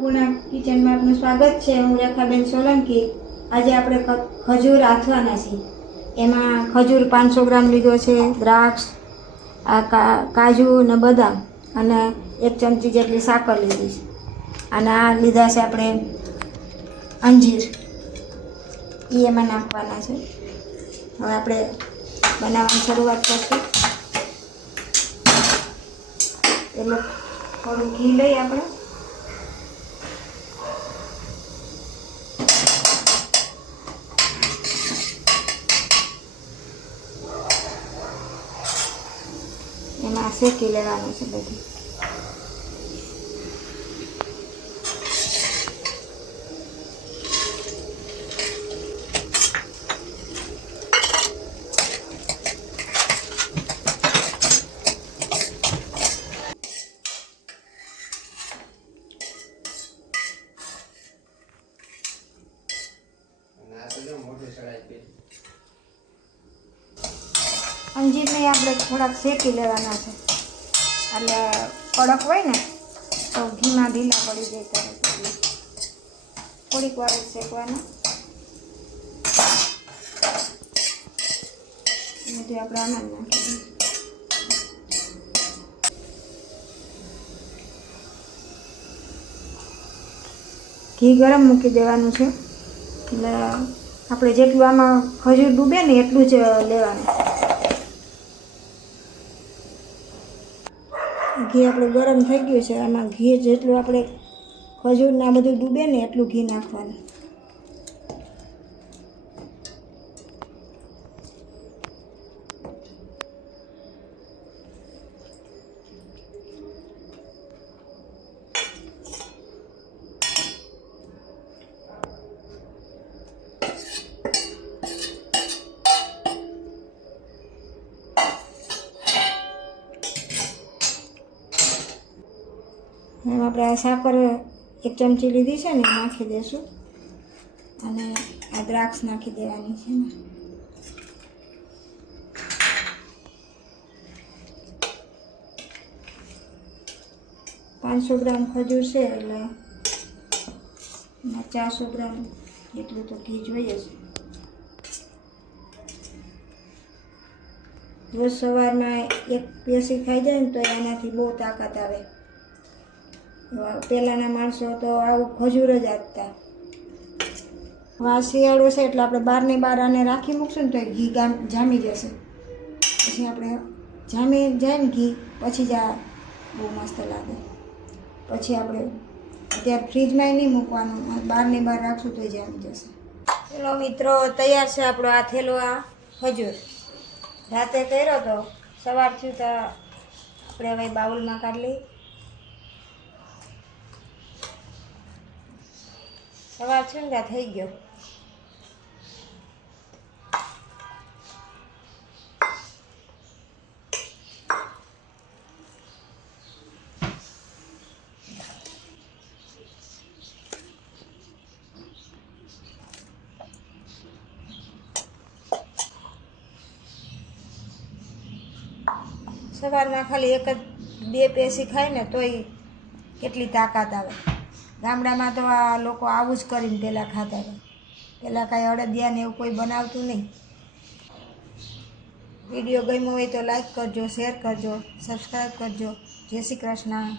પૂર્ણા કિચનમાં આપનું સ્વાગત છે. હું રેખાબેન સોલંકી. આજે આપણે ખજૂર આથવાના છીએ. એમાં ખજૂર પાંચસો ગ્રામ લીધો છે, દ્રાક્ષ, આ કાજુ ને બદામ અને એક ચમચી જેટલી સાકર લીધી છે. અને આ લીધા છે આપણે અંજીર. એ એમાં નાખવાના છે. હવે આપણે બનાવવાની શરૂઆત કરશું. એટલે થોડું ઘી લઈ આપણે. શેકી લેવાનું છે બધું. અંજીરને આપણે થોડાક શેકી લેવાના છે એટલે કડક હોય ને, તો ઘીમાં ઢીલા પડી જાય ત્યારે થોડીક વાર શેકવાના. બધું આપણે આમાં નાખી ઘી ગરમ મૂકી દેવાનું છે. એટલે આપણે જેટલું આમાં ખજૂર ડૂબે ને એટલું જ લેવાનું. ઘી આપણું ગરમ થઈ ગયું છે, આમાં ઘી જેટલું આપણે ખજૂરના બધું ડૂબે ને એટલું ઘી નાખવાનું. એમ આપણે આ સાકર એક ચમચી લીધી છે ને નાખી દઈશું અને આ દ્રાક્ષ નાખી દેવાની છે ને. પાંચસો ગ્રામ ખજૂર છે એટલે ચારસો ગ્રામ એટલું તો ઘી જોઈએ છે. રોજ સવારમાં એક પેસી ખાઈ જાય ને તો એનાથી બહુ તાકાત આવે. પહેલાંના માણસો તો આવું ખજૂર જ આપતા. હવે આ શિયાળો છે એટલે આપણે બહારની બહાર આને રાખી મૂકશું ને તો ઘી ગામ જામી જશે. પછી આપણે જામી જાય ને ઘી, પછી જ આ બહુ મસ્ત લાગે. પછી આપણે અત્યારે ફ્રીજમાં નહીં મૂકવાનું બહારની બહાર રાખશું તો જામી જશે. ચલો મિત્રો, તૈયાર છે આપણો આ થેલો, આ ખજૂર. રાતે કર્યો તો સવાર થયું તો આપણે હવે બાઉલમાં કાઢી સવાર છે થઈ ગયો. સવારમાં ખાલી એક જ બે પેસી ખાય ને તોય કેટલી તાકાત આવે. ગામડામાં તો આ લોકો આવું જ કરીને પહેલાં ખાતા હતા. પહેલાં કાંઈ અડદિયા ને એવું કોઈ બનાવતું નહીં. વીડિયો ગમ્યો હોય તો લાઈક કરજો, શેર કરજો, સબસ્ક્રાઈબ કરજો. જય શ્રી કૃષ્ણ.